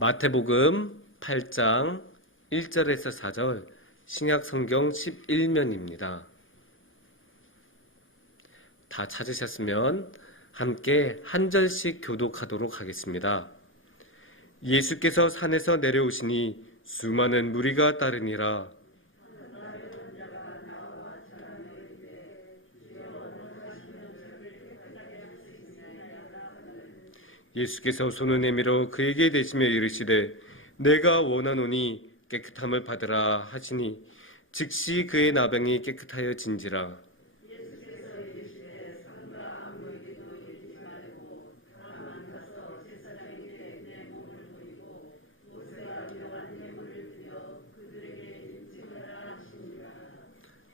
마태복음 8장 1절에서 4절 신약성경 11면입니다. 다 찾으셨으면 함께 한 절씩 교독하도록 하겠습니다. 예수께서 산에서 내려오시니 수많은 무리가 따르니라. 예수께서 손을 내밀어 그에게 대시며 이르시되 내가 원하노니 깨끗함을 받으라 하시니 즉시 그의 나병이 깨끗하여진지라.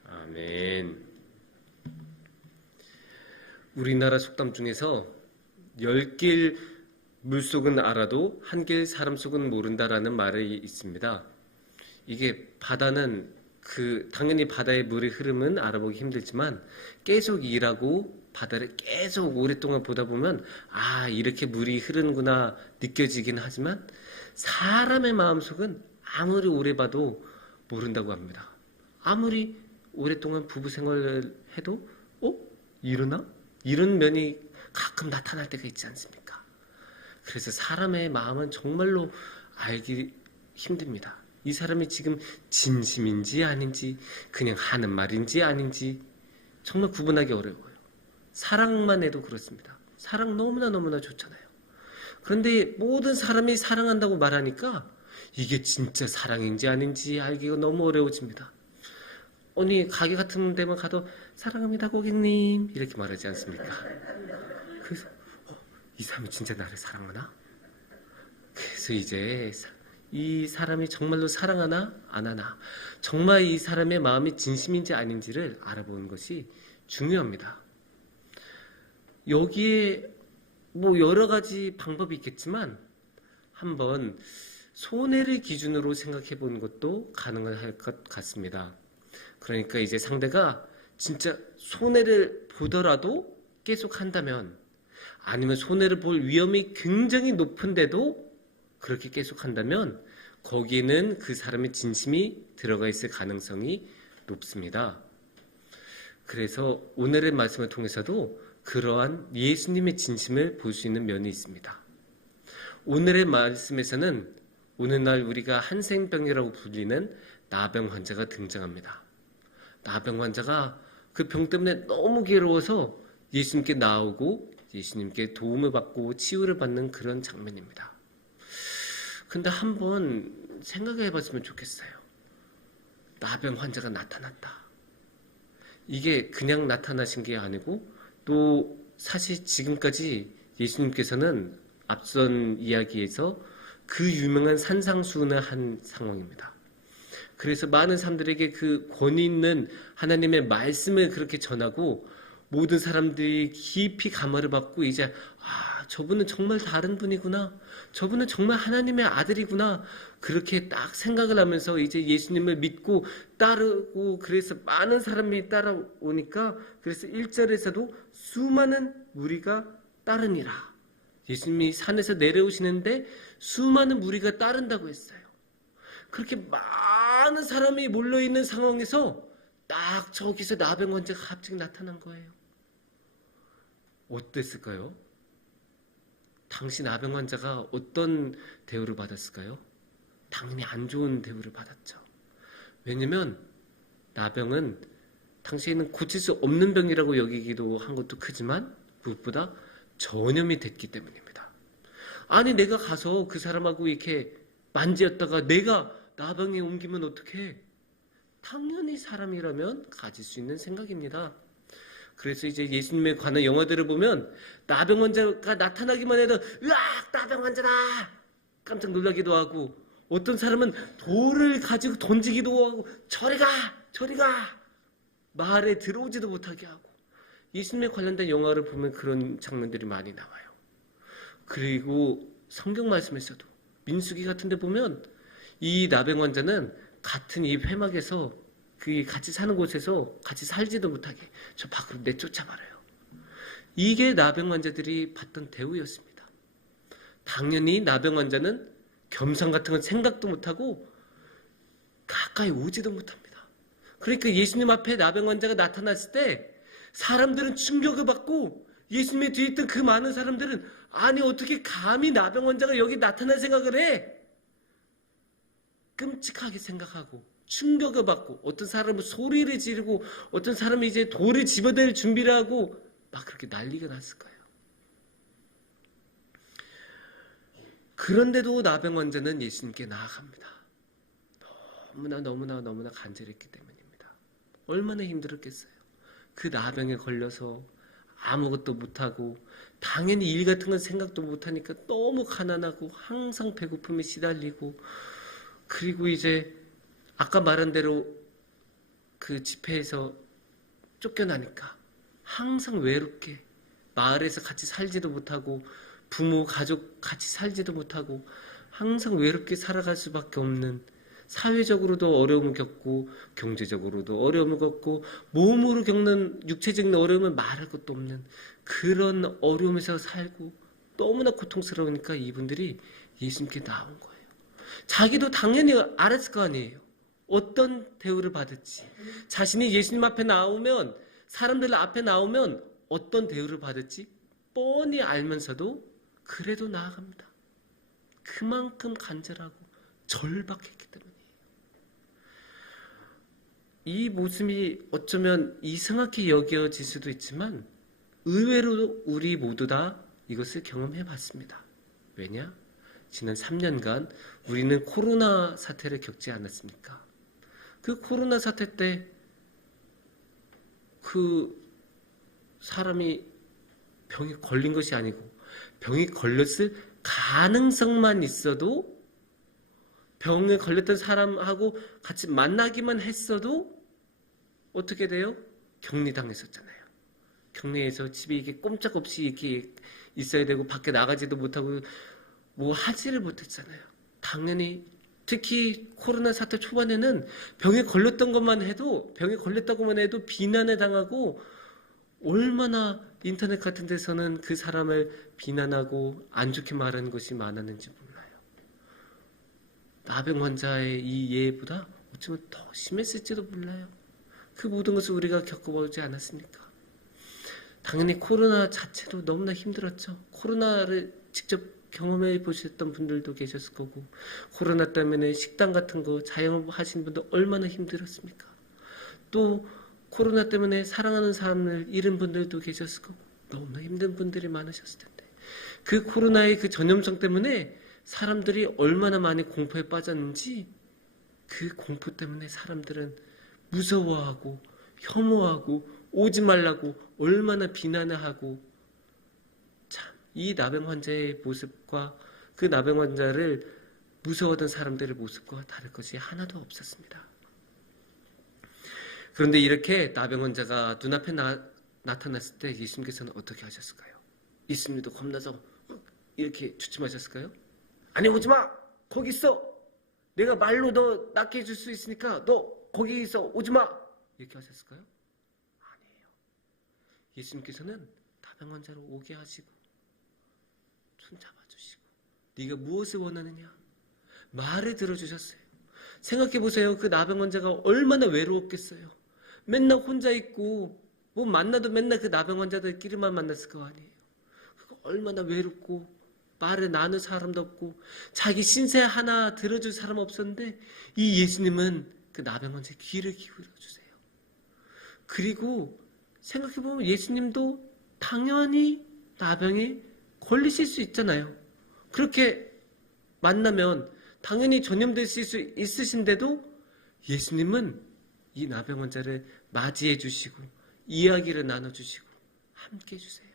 아멘. 우리나라 속담 중에서 10길 물속은 알아도 한 길 사람 속은 모른다라는 말이 있습니다. 이게 바다는 당연히 바다의 물의 흐름은 알아보기 힘들지만 계속 일하고 바다를 계속 오랫동안 보다 보면 이렇게 물이 흐르는구나 느껴지긴 하지만 사람의 마음속은 아무리 오래 봐도 모른다고 합니다. 아무리 오랫동안 부부 생활을 해도 이러나? 이런 면이 가끔 나타날 때가 있지 않습니까? 그래서 사람의 마음은 정말로 알기 힘듭니다. 이 사람이 지금 진심인지 아닌지 그냥 하는 말인지 아닌지 정말 구분하기 어려워요. 사랑만 해도 그렇습니다. 사랑 너무나 좋잖아요. 그런데 모든 사람이 사랑한다고 말하니까 이게 진짜 사랑인지 아닌지 알기가 너무 어려워집니다. 가게 같은 데만 가도 사랑합니다 고객님 이렇게 말하지 않습니까? 그래서 이 사람이 진짜 나를 사랑하나? 그래서 이제 이 사람이 정말로 사랑하나 안 하나 정말 이 사람의 마음이 진심인지 아닌지를 알아보는 것이 중요합니다. 여기에 여러 가지 방법이 있겠지만 한번 손해를 기준으로 생각해 보는 것도 가능할 것 같습니다. 그러니까 이제 상대가 진짜 손해를 보더라도 계속 한다면 아니면 손해를 볼 위험이 굉장히 높은데도 그렇게 계속 한다면 거기에는 그 사람의 진심이 들어가 있을 가능성이 높습니다. 그래서 오늘의 말씀을 통해서도 그러한 예수님의 진심을 볼 수 있는 면이 있습니다. 오늘의 말씀에서는 오늘날 우리가 한센병이라고 불리는 나병 환자가 등장합니다. 나병 환자가 그 병 때문에 너무 괴로워서 예수님께 나오고 예수님께 도움을 받고 치유를 받는 그런 장면입니다. 근데 한번 생각해 봤으면 좋겠어요. 나병 환자가 나타났다. 이게 그냥 나타나신 게 아니고 또 사실 지금까지 예수님께서는 앞선 이야기에서 그 유명한 산상수훈을 한 상황입니다. 그래서 많은 사람들에게 그 권위 있는 하나님의 말씀을 그렇게 전하고 모든 사람들이 깊이 감화를 받고 이제 저분은 정말 다른 분이구나. 저분은 정말 하나님의 아들이구나. 그렇게 딱 생각을 하면서 이제 예수님을 믿고 따르고 그래서 많은 사람이 따라오니까 그래서 1절에서도 수많은 무리가 따르니라. 예수님이 산에서 내려오시는데 수많은 무리가 따른다고 했어요. 그렇게 많은 사람이 몰려있는 상황에서 딱 저기서 나병 환자가 갑자기 나타난 거예요. 어땠을까요? 당시 나병 환자가 어떤 대우를 받았을까요? 당연히 안 좋은 대우를 받았죠. 왜냐면 나병은 당시에는 고칠 수 없는 병이라고 여기기도 한 것도 크지만 무엇보다 전염이 됐기 때문입니다. 내가 가서 그 사람하고 이렇게 만지었다가 내가 나병에 옮기면 어떡해? 당연히 사람이라면 가질 수 있는 생각입니다. 그래서 이제 예수님에 관한 영화들을 보면 나병 환자가 나타나기만 해도 으악 나병 환자다 깜짝 놀라기도 하고 어떤 사람은 돌을 가지고 던지기도 하고 저리 가 말에 들어오지도 못하게 하고 예수님에 관련된 영화를 보면 그런 장면들이 많이 나와요. 그리고 성경 말씀에서도 민수기 같은 데 보면 이 나병 환자는 같은 이 회막에서 같이 사는 곳에서 같이 살지도 못하게 저 밖으로 내쫓아버려요. 이게 나병 환자들이 받던 대우였습니다. 당연히 나병 환자는 겸상 같은 건 생각도 못하고 가까이 오지도 못합니다. 그러니까 예수님 앞에 나병 환자가 나타났을 때 사람들은 충격을 받고 예수님의 뒤에 있던 그 많은 사람들은 아니 어떻게 감히 나병 환자가 여기 나타날 생각을 해? 끔찍하게 생각하고 충격을 받고 어떤 사람은 소리를 지르고 어떤 사람이 이제 돌을 집어댈 준비를 하고 막 그렇게 난리가 났을 거예요. 그런데도 나병 환자는 예수님께 나아갑니다. 너무나 간절했기 때문입니다. 얼마나 힘들었겠어요. 그 나병에 걸려서 아무것도 못하고 당연히 일 같은 건 생각도 못하니까 너무 가난하고 항상 배고픔에 시달리고 그리고 이제 아까 말한 대로 그 집회에서 쫓겨나니까 항상 외롭게 마을에서 같이 살지도 못하고 부모, 가족 같이 살지도 못하고 항상 외롭게 살아갈 수밖에 없는 사회적으로도 어려움을 겪고 경제적으로도 어려움을 겪고 몸으로 겪는 육체적인 어려움은 말할 것도 없는 그런 어려움에서 살고 너무나 고통스러우니까 이분들이 예수님께 나온 거예요. 자기도 당연히 알았을 거 아니에요. 어떤 대우를 받을지. 자신이 예수님 앞에 나오면 사람들 앞에 나오면 어떤 대우를 받을지 뻔히 알면서도 그래도 나아갑니다. 그만큼 간절하고 절박했기 때문이에요. 이 모습이 어쩌면 이상하게 여겨질 수도 있지만 의외로 우리 모두 다 이것을 경험해 봤습니다. 왜냐? 지난 3년간 우리는 코로나 사태를 겪지 않았습니까? 그 코로나 사태 때 그 사람이 병이 걸린 것이 아니고 병이 걸렸을 가능성만 있어도 병에 걸렸던 사람하고 같이 만나기만 했어도 어떻게 돼요? 격리당했었잖아요. 격리해서 집에 이게 꼼짝없이 이렇게 있어야 되고 밖에 나가지도 못하고 뭐 하지를 못했잖아요. 당연히 특히 코로나 사태 초반에는 병에 걸렸던 것만 해도 병에 걸렸다고만 해도 비난을 당하고 얼마나 인터넷 같은 데서는 그 사람을 비난하고 안 좋게 말하는 것이 많았는지 몰라요. 나병 환자의 이 예보다 어쩌면 더 심했을지도 몰라요. 그 모든 것을 우리가 겪어보지 않았습니까? 당연히 코로나 자체도 너무나 힘들었죠. 코로나를 직접 경험해 보셨던 분들도 계셨을 거고 코로나 때문에 식당 같은 거 자영업하신 분들 얼마나 힘들었습니까? 또 코로나 때문에 사랑하는 사람을 잃은 분들도 계셨을 거고 너무나 힘든 분들이 많으셨을 텐데 그 코로나의 그 전염성 때문에 사람들이 얼마나 많이 공포에 빠졌는지 그 공포 때문에 사람들은 무서워하고 혐오하고 오지 말라고 얼마나 비난을 하고 참 이 나병 환자의 모습과 그 나병 환자를 무서워하던 사람들의 모습과 다를 것이 하나도 없었습니다. 그런데 이렇게 나병 환자가 눈앞에 나타났을 때 예수님께서는 어떻게 하셨을까요? 예수님도 겁나서 이렇게 주춤하셨을까요? 아니 오지마! 거기 있어! 내가 말로 너 낫게 해줄 수 있으니까 너 거기 있어! 오지마! 이렇게 하셨을까요? 아니에요. 예수님께서는 나병 환자를 오게 하시고 손 잡아주시고 네가 무엇을 원하느냐? 말을 들어주셨어요. 생각해보세요. 그 나병 환자가 얼마나 외로웠겠어요. 맨날 혼자 있고 뭐 만나도 맨날 그 나병 환자들끼리만 만났을 거 아니에요. 그거 얼마나 외롭고 말을 나눌 사람도 없고 자기 신세 하나 들어줄 사람 없었는데 이 예수님은 그 나병 환자의 귀를 기울여주세요. 그리고 생각해보면 예수님도 당연히 나병에 걸리실 수 있잖아요. 그렇게 만나면 당연히 전염되실 수 있으신데도 예수님은 이 나병 환자를 맞이해 주시고 이야기를 나눠주시고 함께 해주세요.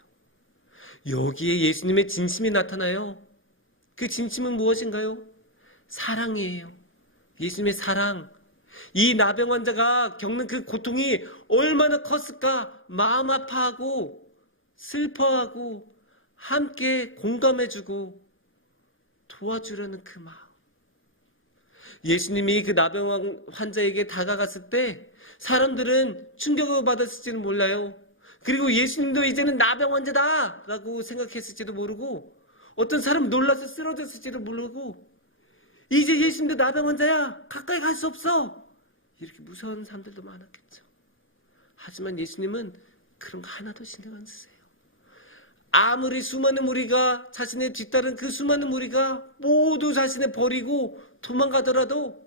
여기에 예수님의 진심이 나타나요. 그 진심은 무엇인가요? 사랑이에요. 예수님의 사랑. 이 나병 환자가 겪는 그 고통이 얼마나 컸을까 마음 아파하고 슬퍼하고 함께 공감해주고 도와주려는 그 마음. 예수님이 그 나병 환자에게 다가갔을 때 사람들은 충격을 받았을지는 몰라요. 그리고 예수님도 이제는 나병 환자다 라고 생각했을지도 모르고 어떤 사람은 놀라서 쓰러졌을지도 모르고 이제 예수님도 나병 환자야. 가까이 갈 수 없어. 이렇게 무서운 사람들도 많았겠죠. 하지만 예수님은 그런 거 하나도 신경 안 쓰세요. 아무리 수많은 무리가 자신의 뒤따른 그 수많은 무리가 모두 자신을 버리고 도망가더라도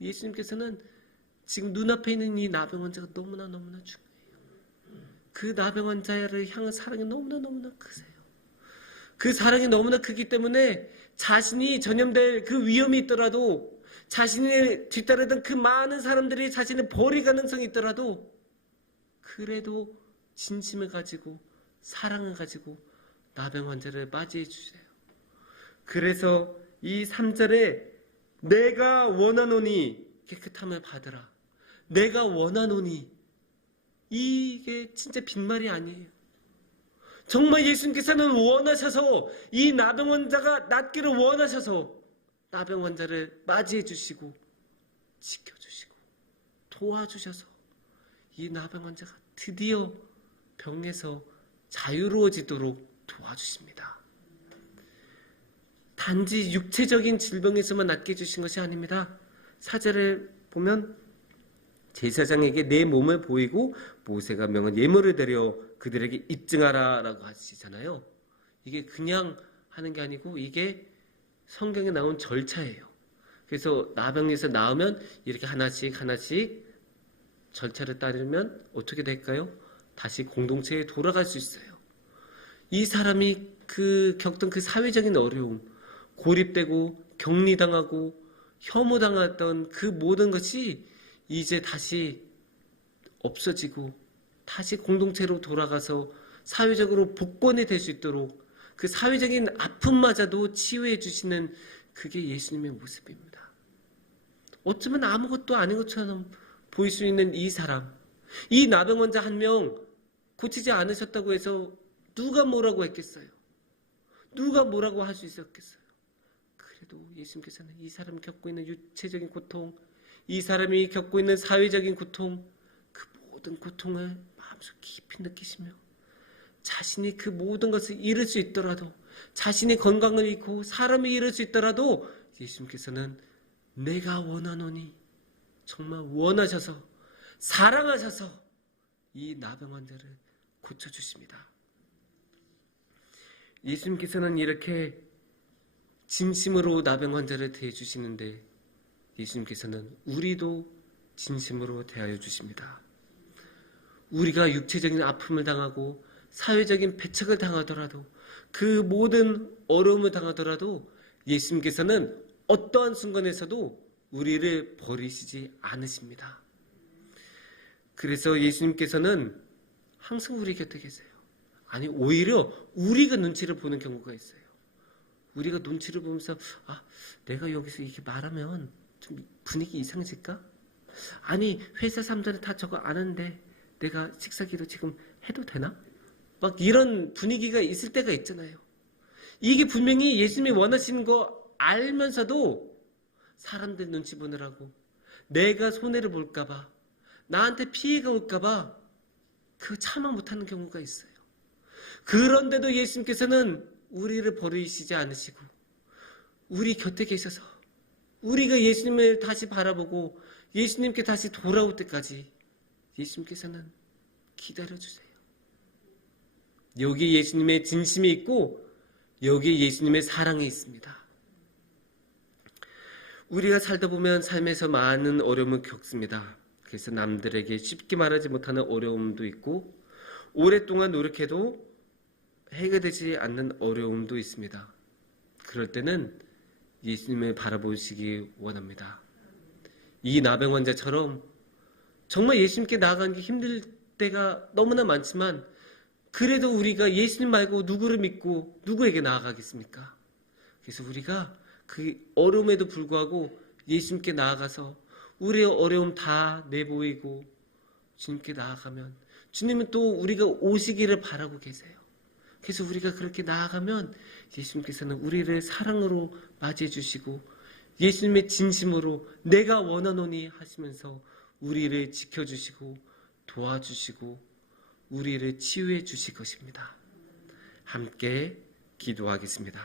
예수님께서는 지금 눈앞에 있는 이 나병 환자가 너무나 중요해요. 그 나병 환자를 향한 사랑이 너무나 크세요. 그 사랑이 너무나 크기 때문에 자신이 전염될 그 위험이 있더라도, 자신이 뒤따르던 그 많은 사람들이 자신을 버릴 가능성이 있더라도 그래도 진심을 가지고 사랑을 가지고 나병 환자를 맞이해 주세요. 그래서 이 3절에 내가 원하노니 깨끗함을 받으라. 내가 원하노니, 이게 진짜 빈말이 아니에요. 정말 예수님께서는 원하셔서 이 나병 환자가 낫기를 원하셔서 나병 환자를 맞이해 주시고 지켜주시고 도와주셔서 이 나병 환자가 드디어 병에서 자유로워지도록 도와주십니다. 단지 육체적인 질병에서만 낫게 해주신 것이 아닙니다. 4절에 보면 제사장에게 내 몸을 보이고 모세가 명한 예물을 드려 그들에게 입증하라 라고 하시잖아요. 이게 그냥 하는 게 아니고 이게 성경에 나온 절차예요. 그래서 나병에서 나오면 이렇게 하나씩 절차를 따르면 어떻게 될까요? 다시 공동체에 돌아갈 수 있어요. 이 사람이 겪던 그 사회적인 어려움, 고립되고 격리당하고 혐오당했던 그 모든 것이 이제 다시 없어지고 다시 공동체로 돌아가서 사회적으로 복권이 될 수 있도록 그 사회적인 아픔마저도 치유해 주시는, 그게 예수님의 모습입니다. 어쩌면 아무것도 아닌 것처럼 보일 수 있는 이 사람, 이 나병 환자 한 명 고치지 않으셨다고 해서 누가 뭐라고 했겠어요? 누가 뭐라고 할 수 있었겠어요? 그래도 예수님께서는 이 사람이 겪고 있는 육체적인 고통, 이 사람이 겪고 있는 사회적인 고통, 그 모든 고통을 마음속 깊이 느끼시며 자신이 그 모든 것을 잃을 수 있더라도, 자신이 건강을 잃고 사람을 잃을 수 있더라도 예수님께서는 내가 원하노니, 정말 원하셔서 사랑하셔서 이 나병 환자를 고쳐주십니다. 예수님께서는 이렇게 진심으로 나병 환자를 대해주시는데 예수님께서는 우리도 진심으로 대하여 주십니다. 우리가 육체적인 아픔을 당하고 사회적인 배척을 당하더라도, 그 모든 어려움을 당하더라도 예수님께서는 어떠한 순간에서도 우리를 버리시지 않으십니다. 그래서 예수님께서는 항상 우리 곁에 계세요. 아니, 오히려 우리가 눈치를 보는 경우가 있어요. 우리가 눈치를 보면서 내가 여기서 이렇게 말하면 좀 분위기 이상해질까? 아니, 회사 사람들은 다 저거 아는데 내가 식사기도 지금 해도 되나? 막 이런 분위기가 있을 때가 있잖아요. 이게 분명히 예수님이 원하시는 거 알면서도 사람들 눈치 보느라고, 내가 손해를 볼까봐, 나한테 피해가 올까봐 그 참아 못하는 경우가 있어요. 그런데도 예수님께서는 우리를 버리시지 않으시고 우리 곁에 계셔서 우리가 예수님을 다시 바라보고 예수님께 다시 돌아올 때까지 예수님께서는 기다려주세요. 여기 예수님의 진심이 있고 여기 예수님의 사랑이 있습니다. 우리가 살다 보면 삶에서 많은 어려움을 겪습니다. 그래서 남들에게 쉽게 말하지 못하는 어려움도 있고 오랫동안 노력해도 해결되지 않는 어려움도 있습니다. 그럴 때는 예수님을 바라보시기 원합니다. 이 나병 환자처럼 정말 예수님께 나아가는 게 힘들 때가 너무나 많지만 그래도 우리가 예수님 말고 누구를 믿고 누구에게 나아가겠습니까? 그래서 우리가 그 어려움에도 불구하고 예수님께 나아가서 우리의 어려움 다 내보이고 주님께 나아가면 주님은 또 우리가 오시기를 바라고 계세요. 그래서 우리가 그렇게 나아가면 예수님께서는 우리를 사랑으로 맞이해 주시고 예수님의 진심으로 내가 원하노니 하시면서 우리를 지켜주시고 도와주시고 우리를 치유해 주실 것입니다. 함께 기도하겠습니다.